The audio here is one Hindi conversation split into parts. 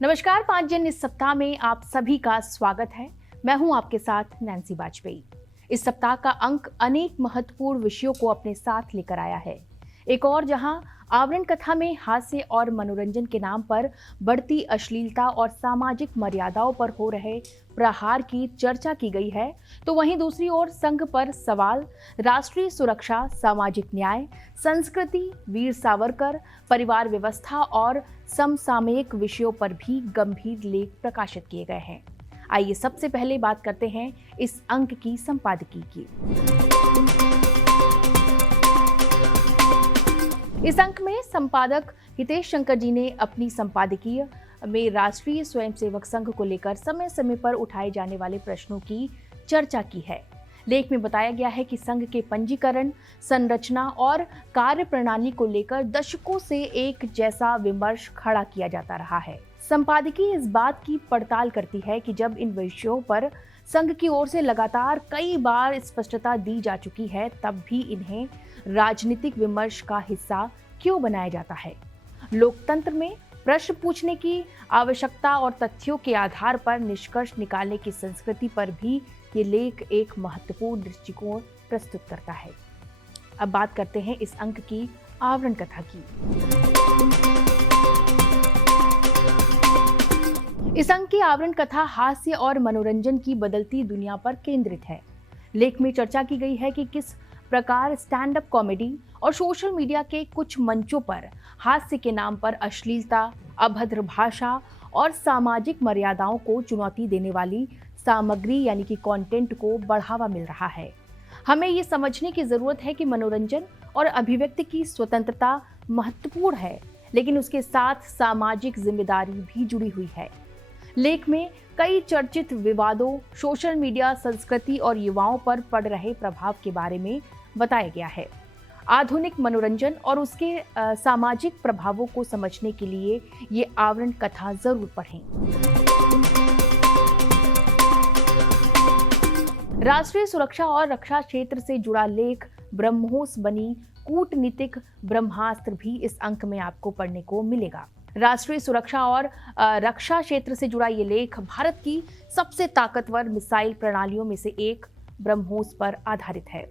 नमस्कार। 5 जन इस सप्ताह में आप सभी का स्वागत है। मैं हूं आपके साथ नैन्सी वाजपेयी। इस सप्ताह का अंक अनेक महत्वपूर्ण विषयों को अपने साथ लेकर आया है। एक और जहां आवरण कथा में हास्य और मनोरंजन के नाम पर बढ़ती अश्लीलता और सामाजिक मर्यादाओं पर हो रहे प्रहार की चर्चा की गई है, तो वहीं दूसरी ओर संघ पर सवाल, राष्ट्रीय सुरक्षा, सामाजिक न्याय, संस्कृति, वीर सावरकर, परिवार व्यवस्था और समसामयिक विषयों पर भी गंभीर लेख प्रकाशित किए गए हैं। आइए सबसे पहले बात करते हैं इस अंक की संपादकीय की। इस अंक में संपादक हितेश शंकर जी ने अपनी संपादकीय में राष्ट्रीय स्वयंसेवक संघ को लेकर समय समय पर उठाए जाने वाले प्रश्नों की चर्चा की है। लेख में बताया गया है कि संघ के पंजीकरण, संरचना और कार्य प्रणाली को लेकर दशकों से एक जैसा विमर्श खड़ा किया जाता रहा है। संपादकीय इस बात की पड़ताल करती है कि जब इन विषयों पर संघ की ओर से लगातार कई बार स्पष्टता दी जा चुकी है, तब भी इन्हें राजनीतिक विमर्श का हिस्सा क्यों बनाया जाता है। लोकतंत्र में प्रश्न पूछने की आवश्यकता और तथ्यों के आधार पर निष्कर्ष निकालने की संस्कृति पर भी ये लेख एक महत्वपूर्ण दृष्टिकोण प्रस्तुत करता है। अब बात करते हैं इस अंक की आवरण कथा की। इस अंक की आवरण कथा हास्य और मनोरंजन की बदलती दुनिया पर केंद्रित है। लेख में चर्चा की गई है कि किस प्रकार स्टैंड अप कॉमेडी और सोशल मीडिया के कुछ मंचों पर हास्य के नाम पर अश्लीलता, अभद्र भाषा और सामाजिक मर्यादाओं को चुनौती देने वाली सामग्री यानी कि कंटेंट को बढ़ावा मिल रहा है। हमें ये समझने की जरूरत है कि मनोरंजन और अभिव्यक्ति की स्वतंत्रता महत्वपूर्ण है, लेकिन उसके साथ सामाजिक जिम्मेदारी भी जुड़ी हुई है। लेख में कई चर्चित विवादों, सोशल मीडिया संस्कृति और युवाओं पर पड़ रहे प्रभाव के बारे में बताया गया है। आधुनिक मनोरंजन और उसके सामाजिक प्रभावों को समझने के लिए ये आवरण कथा जरूर पढ़ें। राष्ट्रीय सुरक्षा और रक्षा क्षेत्र से जुड़ा लेख ब्रह्मोस बनी कूटनीतिक ब्रह्मास्त्र भी इस अंक में आपको पढ़ने को मिलेगा। राष्ट्रीय सुरक्षा और रक्षा क्षेत्र से जुड़ा ये लेख भारत की सबसे ताकतवर मिसाइल प्रणालियों में से एक ब्रह्मोस पर आधारित है।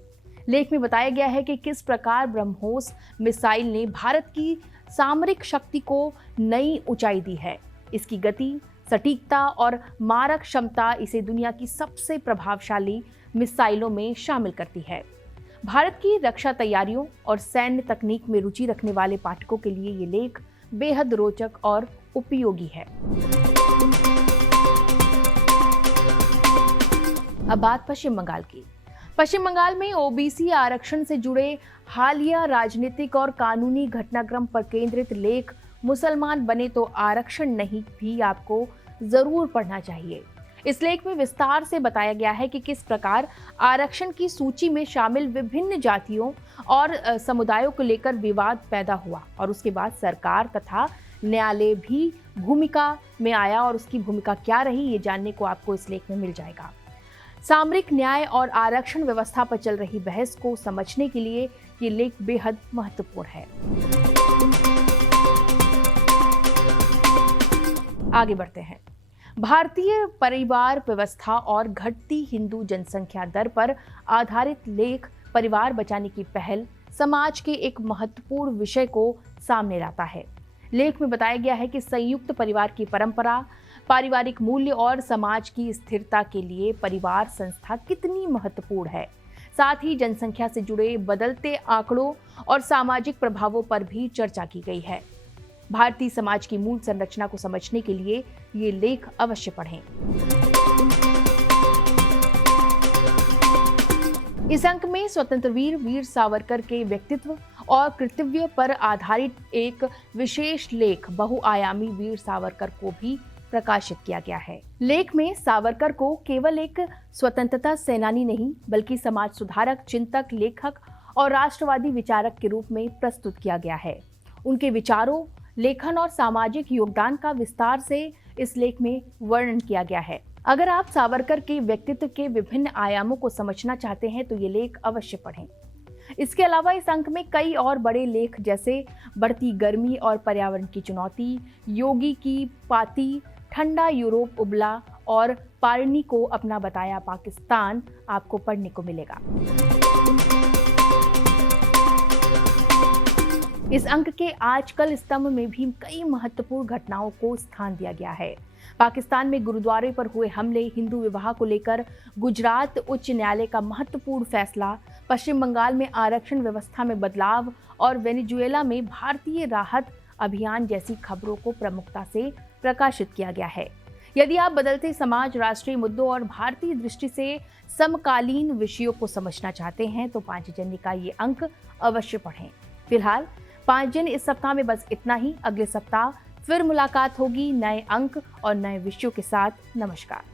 लेख में बताया गया है कि किस प्रकार ब्रह्मोस मिसाइल ने भारत की सामरिक शक्ति को नई ऊंचाई दी है। इसकी गति, सटीकता और मारक क्षमता इसे दुनिया की सबसे प्रभावशाली मिसाइलों में शामिल करती है। भारत की रक्षा तैयारियों और सैन्य तकनीक में रुचि रखने वाले पाठकों के लिए ये लेख बेहद रोचक और उपयोगी है। अब बात पश्चिम बंगाल की। पश्चिम बंगाल में ओबीसी आरक्षण से जुड़े हालिया राजनीतिक और कानूनी घटनाक्रम पर केंद्रित लेख मुसलमान बने तो आरक्षण नहीं भी आपको जरूर पढ़ना चाहिए। इस लेख में विस्तार से बताया गया है कि किस प्रकार आरक्षण की सूची में शामिल विभिन्न जातियों और समुदायों को लेकर विवाद पैदा हुआ और उसके बाद सरकार तथा न्यायालय भी भूमिका में आया और उसकी भूमिका क्या रही, ये जानने को आपको इस लेख में मिल जाएगा। सामरिक न्याय और आरक्षण व्यवस्था पर चल रही बहस को समझने के लिए ये लेख बेहद महत्वपूर्ण है। आगे बढ़ते हैं। भारतीय परिवार व्यवस्था और घटती हिंदू जनसंख्या दर पर आधारित लेख परिवार बचाने की पहल समाज के एक महत्वपूर्ण विषय को सामने लाता है। लेख में बताया गया है कि संयुक्त परिवार की परंपरा, पारिवारिक मूल्य और समाज की स्थिरता के लिए परिवार संस्था कितनी महत्वपूर्ण है। साथ ही जनसंख्या से जुड़े बदलते आंकड़ों और सामाजिक प्रभावों पर भी चर्चा की गई है। भारतीय समाज की मूल संरचना को समझने के लिए ये लेख अवश्य पढ़ें। इस अंक में स्वतंत्र वीर सावरकर के व्यक्तित्व और कर्तव्य पर आधारित एक विशेष लेख बहुआयामी वीर सावरकर को भी प्रकाशित किया गया है। लेख में सावरकर को केवल एक स्वतंत्रता सेनानी नहीं बल्कि समाज सुधारक, चिंतक, लेखक और राष्ट्रवादी विचारक के रूप में प्रस्तुत किया गया है। उनके विचारों, लेखन और सामाजिक योगदान का विस्तार से इस लेख में वर्णन किया गया है। अगर आप सावरकर के व्यक्तित्व के विभिन्न आयामों को समझना चाहते हैं तो ये लेख अवश्य पढ़ें। इसके अलावा इस अंक में कई और बड़े लेख जैसे बढ़ती गर्मी और पर्यावरण की चुनौती, योगी की पाती, ठंडा यूरोप उबला और पारनी को अपना बताया पाकिस्तान आपको पढ़ने को मिलेगा। इस अंक के आजकल स्तंभ में भी कई महत्वपूर्ण घटनाओं को स्थान दिया गया है। पाकिस्तान में गुरुद्वारे पर हुए हमले, हिंदू विवाह को लेकर गुजरात उच्च न्यायालय का महत्वपूर्ण फैसला, पश्चिम बंगाल में आरक्षण व्यवस्था में बदलाव और वेनेजुएला में भारतीय राहत अभियान जैसी खबरों को प्रमुखता से प्रकाशित किया गया है। यदि आप बदलते समाज, राष्ट्रीय मुद्दों और भारतीय दृष्टि से समकालीन विषयों को समझना चाहते हैं तो पांचजन्य का ये अंक अवश्य पढ़ें। फिलहाल पांचजन्य इस सप्ताह में बस इतना ही। अगले सप्ताह फिर मुलाकात होगी नए अंक और नए विषयों के साथ। नमस्कार।